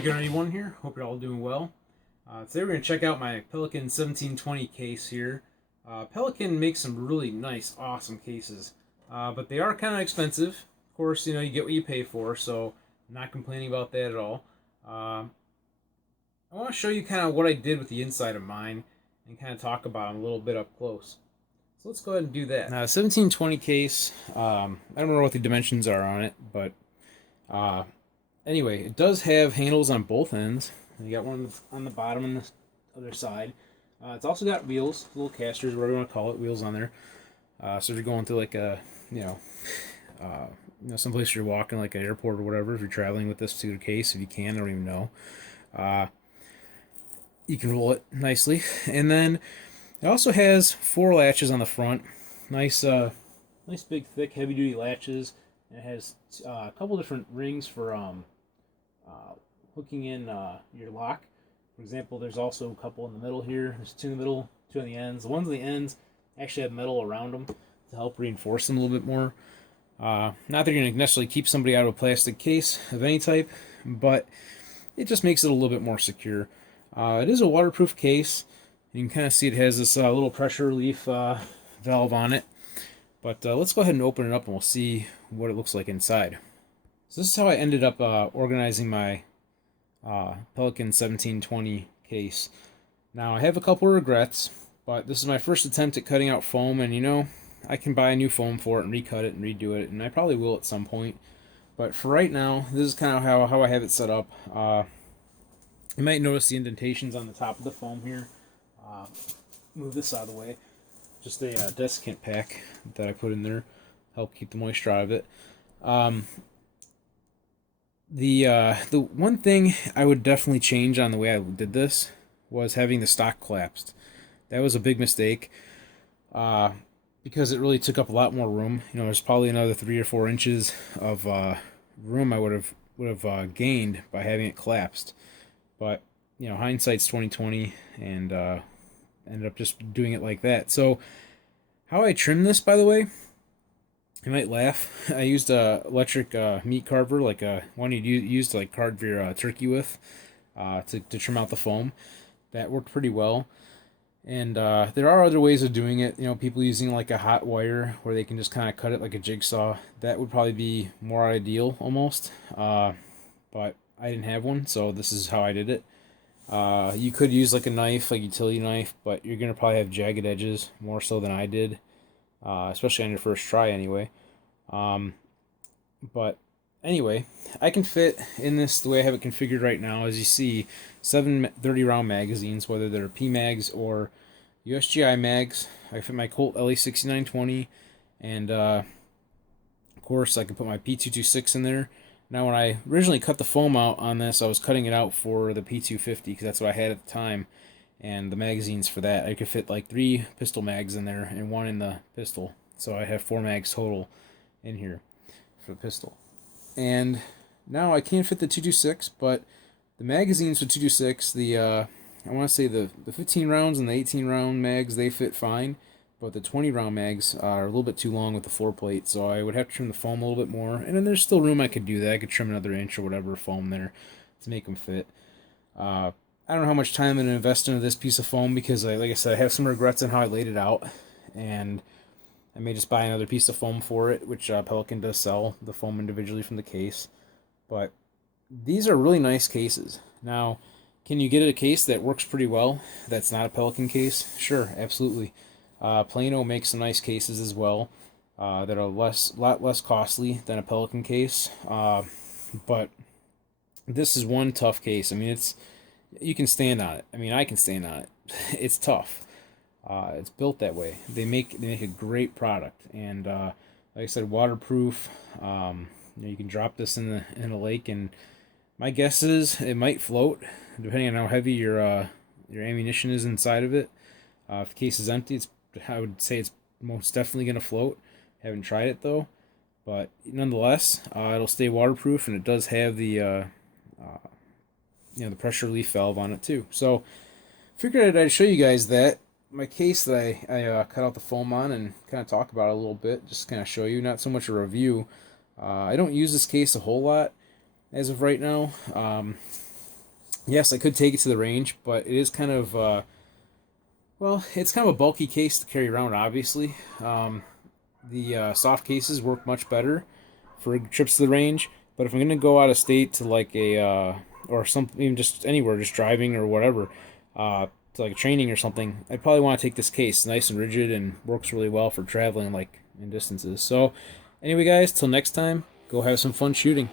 BigGunner81 here. Hope you're all doing well. Today we're going to check out my Pelican 1720 case here. Pelican makes some really nice, awesome cases, but they are kind of expensive. Of course, you know, you get what you pay for, so I'm not complaining about that at all. I want to show you kind of what I did with the inside of mine and kind of talk about them a little bit up close. So let's go ahead and do that. Now, the 1720 case, I don't remember what the dimensions are on it, but anyway, it does have handles on both ends. You got one on the bottom and the other side. It's also got wheels, little casters, whatever you want to call it, wheels on there. So if you're going through like a, someplace you're walking, like an airport or whatever, if you're traveling with this particular case, if you can, I don't even know. You can roll it nicely. And then it also has 4 latches on the front. Nice big, thick, heavy-duty latches. It has a couple different rings for hooking in your lock. For example, there's also a couple in the middle here. There's 2 in the middle, 2 on the ends. The ones on the ends actually have metal around them to help reinforce them a little bit more. Not that you're going to necessarily keep somebody out of a plastic case of any type, but it just makes it a little bit more secure. It is a waterproof case. You can kind of see it has this little pressure relief valve on it. But let's go ahead and open it up and we'll see what it looks like inside. So this is how I ended up organizing my Pelican 1720 case. Now I have a couple of regrets, but this is my first attempt at cutting out foam, and you know, I can buy a new foam for it and recut it and redo it, and I probably will at some point. But for right now, this is kind of how I have it set up. You might notice the indentations on the top of the foam here. Move this out of the way. Just a desiccant pack that I put in there, help keep the moisture out of it. The one thing I would definitely change on the way I did this was having the stock collapsed. That was a big mistake, because it really took up a lot more room. You know, there's probably another 3 or 4 inches of room I would have gained by having it collapsed. But you know, hindsight's 20/20, and ended up just doing it like that. So how I trim this, by the way, you might laugh. I used a electric meat carver, like one you'd use to like carve your turkey with, to trim out the foam. That worked pretty well. And there are other ways of doing it. You know, people using like a hot wire where they can just kind of cut it like a jigsaw. That would probably be more ideal almost. But I didn't have one, so this is how I did it. You could use like a knife, like a utility knife, but you're going to probably have jagged edges more so than I did, especially on your first try anyway. But anyway, I can fit in this the way I have it configured right now. As you see, 7 30-round magazines, whether they're PMags or USGI mags. I fit my Colt LA6920, and of course I can put my P226 in there. Now, when I originally cut the foam out on this, I was cutting it out for the P250 because that's what I had at the time, and the magazines for that. I could fit like 3 pistol mags in there and 1 in the pistol, so I have 4 mags total in here for the pistol. And now I can't fit the 226, but the magazines for 226, I want to say the 15 rounds and the 18 round mags, they fit fine. But the 20 round mags are a little bit too long with the floor plate, so I would have to trim the foam a little bit more. And then there's still room I could do that. I could trim another inch or whatever foam there to make them fit. I don't know how much time I'm going to invest into this piece of foam because, like I said, I have some regrets on how I laid it out. And I may just buy another piece of foam for it, which Pelican does sell the foam individually from the case. But these are really nice cases. Now, can you get a case that works pretty well that's not a Pelican case? Sure, absolutely. Plano makes some nice cases as well that are lot less costly than a Pelican case. But this is one tough case. I mean, you can stand on it. I mean, I can stand on it. It's tough. It's built that way. They make a great product, and like I said, waterproof. You can drop this in a lake, and my guess is it might float, depending on how heavy your ammunition is inside of it. If the case is empty, I would say it's most definitely going to float. Haven't tried it though, but nonetheless, it'll stay waterproof, and it does have the the pressure relief valve on it too. So, figured I'd show you guys that my case that I cut out the foam on and kind of talk about it a little bit, just kind of show you, not so much a review. I don't use this case a whole lot as of right now. Yes, I could take it to the range, but it is kind of well, it's kind of a bulky case to carry around. Obviously, the soft cases work much better for trips to the range. But if I'm gonna go out of state to like a or some even just anywhere, just driving or whatever, to like training or something, I'd probably want to take this case, nice and rigid and works really well for traveling like in distances. So, anyway, guys, till next time, go have some fun shooting.